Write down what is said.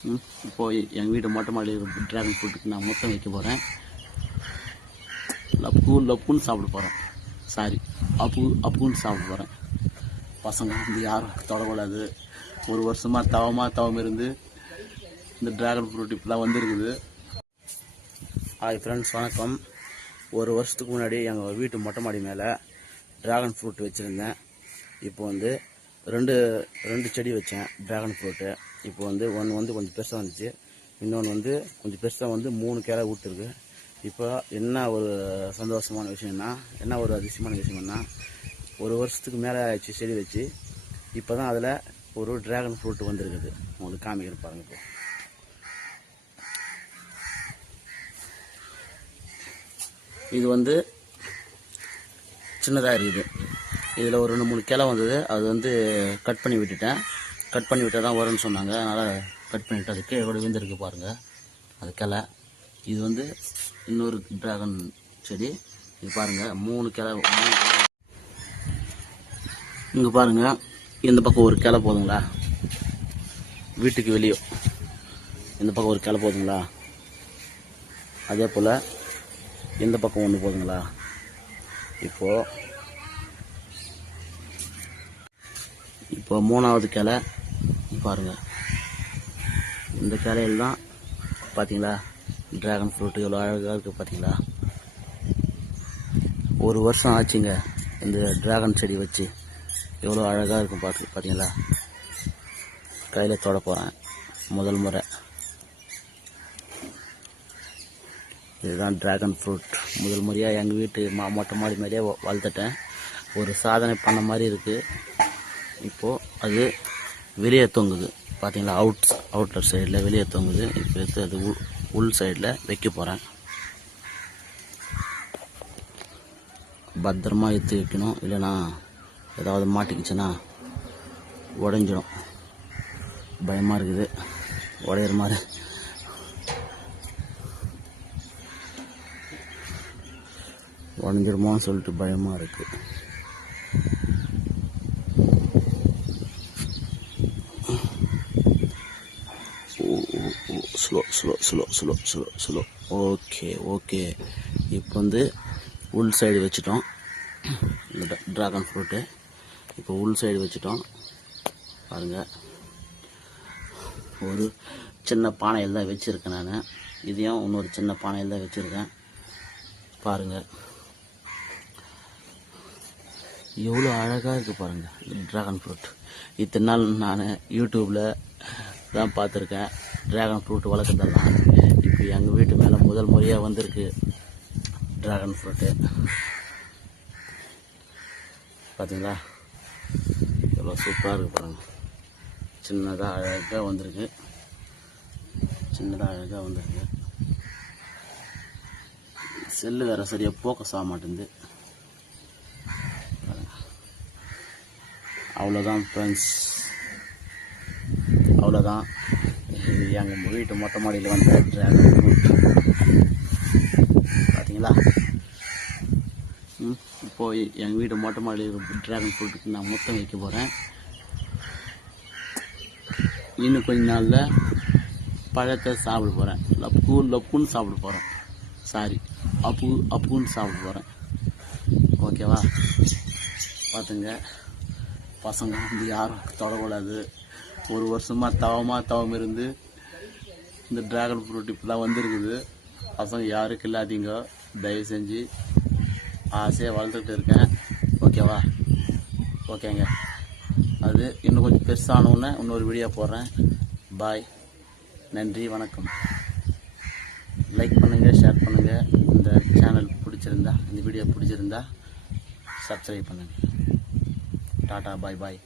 இப்போது எங்கள் வீட்டு மொட்டை மாடியில் ட்ராகன் ஃப்ரூட்டுக்கு நான் முத்தம் வைக்க போகிறேன். லப்புன்னு சாப்பிட போகிறேன். சாரி, அப்புன்னு சாப்பிட போகிறேன். பசங்க வந்து யாரும் தொடக்கூடாது. ஒரு வருஷமாக தவம் இருந்து இந்த ட்ராகன் ஃப்ரூட் இப்போலாம் வந்துருக்குது. ஹாய் ஃப்ரெண்ட்ஸ், வணக்கம். ஒரு வருஷத்துக்கு முன்னாடி எங்கள் வீட்டு மொட்டை மாடி மேலே ட்ராகன் ஃப்ரூட் வச்சுருந்தேன். இப்போ வந்து ரெண்டு செடி வச்சேன் ட்ராகன் ஃப்ரூட்டு. இப்போ வந்து ஒன்று வந்து கொஞ்சம் பெருசாக வந்துச்சு, இன்னொன்று வந்து கொஞ்சம் பெருசாக வந்து 3 கிளை விட்டுருக்கு. இப்போ என்ன ஒரு சந்தோஷமான விஷயம்னா, என்ன ஒரு அதிசயமான விஷயம்னா, ஒரு வருஷத்துக்கு மேலே ஆயிடுச்சு செடி வச்சு. இப்போ தான் அதில் ஒரு ட்ராகன் ஃப்ரூட் வந்துருக்குது. உங்களுக்கு காமிக்கிறேன் பாருங்க. இப்போ இது வந்து சின்னதாக இருக்குது. இதில் ஒரு 2-3 கிளை வந்தது. அது வந்து கட் பண்ணி விட்டுட்டேன். கட் பண்ணி விட்டால் தான் வரும்னு சொன்னாங்க. அதனால் கட் பண்ணிவிட்டு அதுக்கு எவ்வளோ விழுந்திருக்கு பாருங்கள், அது கிளை. இது வந்து இன்னொரு ட்ராகன் செடி. இது பாருங்கள், 3 கிளை. இங்கே பாருங்கள், இந்த பக்கம் ஒரு கிளை போதுங்களா, வீட்டுக்கு வெளியே இந்த பக்கம் ஒரு கிளை போதுங்களா, அதே போல் இந்த பக்கம் ஒன்று போதுங்களா. இப்போ 3வது கிளை பாருங்கள். இந்த கிளையில் தான் பார்த்தீங்களா ட்ராகன் ஃப்ரூட்டு எவ்வளோ அழகாக இருக்குது பார்த்தீங்களா. ஒரு வருஷம் ஆச்சுங்க இந்த ட்ராகன் செடி வச்சு. எவ்வளோ அழகாக இருக்கும் பார்த்தீங்களா. கையில் தொட போகிறேன் முதல் முறை. இதுதான் ட்ராகன் ஃப்ரூட். முதல் முறையாக எங்கள் வீட்டு மொட்டை மாடி மாதிரியே வளர்த்துட்டேன். ஒரு சாதனை பண்ண மாதிரி இருக்குது. இப்போது அது வெளியே தொங்குது பார்த்தீங்களா, அவுட்டர் சைடில் வெளியே தொங்குது. இப்போ எடுத்து அது உள் சைடில் வைக்க போகிறேன். பத்திரமா எடுத்து வைக்கணும், இல்லைனா ஏதாவது மாட்டிக்கிச்சுன்னா உடஞ்சிடும். பயமாக இருக்குது, உடையிற மாதிரி. உடஞ்சிருமோன்னு சொல்லிட்டு பயமாக இருக்குது. ஸ்லோ. ஓகே. இப்போ வந்து உள் சைடு வச்சுட்டோம் இந்த ட்ராகன் ஃப்ரூட்டு. இப்போ உள் சைடு வச்சுட்டோம் பாருங்கள். ஒரு சின்ன பானையில் தான் வச்சுருக்கேன் நான். இதையும் இன்னொரு சின்ன பானையில் தான் வச்சுருக்கேன் பாருங்கள். எவ்வளோ அழகாக இருக்குது பாருங்கள் ட்ராகன் ஃப்ரூட். இத்தனை நாள் நான் யூடியூப்பில் தான் பார்த்துருக்கேன் ட்ராகன் ஃப்ரூட் வளர்க்குறதெல்லாம். இப்போ எங்கள் வீட்டு மேலே முதல் முறையாக வந்திருக்கு ட்ராகன் ஃப்ரூட்டு. பார்த்தீங்களா எவ்வளோ சூப்பராக இருக்குது பாருங்கள். சின்னதாக அழகாக வந்திருக்கு. செல்லு வேறு சரியாக ஃபோக்கஸ் ஆக மாட்டேங்குது. அவ்வளோதான் ஃப்ரெண்ட்ஸ், அவ்வளோதான். எங்கள் வீட்டு மொட்டை மாடியில் வந்த ட்ராகன் ஃப்ரூட் பார்த்தீங்களா. இப்போது எங்கள் வீட்டு மொட்டை மாடியில் ட்ராகன் ஃப்ரூட்டுக்கு நான் முத்தம் வைக்க போகிறேன். இன்னும் கொஞ்ச நாளில் பழத்தை சாப்பிட போகிறேன். லப்புன்னு சாப்பிட போகிறேன். சாரி, அப்புன்னு சாப்பிட போகிறேன். ஓகேவா. பார்த்துங்க, பசங்க வந்து யாரும் தொடக்கூடாது. ஒரு வருஷமாக தவம் இருந்து இந்த ட்ராகன் ஃப்ரூட் இப்போலாம் வந்துருக்குது. பசங்க யாருக்கு இல்லாதீங்க, தயவு செஞ்சு. ஆசையாக வளர்த்துக்கிட்டு இருக்கேன். ஓகேவா. ஓகேங்க. அது இன்னும் கொஞ்சம் பெருசானவுடனே இன்னொரு வீடியோ போடுறேன். பாய், நன்றி, வணக்கம். லைக் பண்ணுங்கள், ஷேர் பண்ணுங்கள். இந்த சேனல் பிடிச்சிருந்தா, இந்த வீடியோ பிடிச்சிருந்தா சப்ஸ்கிரைப் பண்ணுங்கள். டாட்டா, பாய்.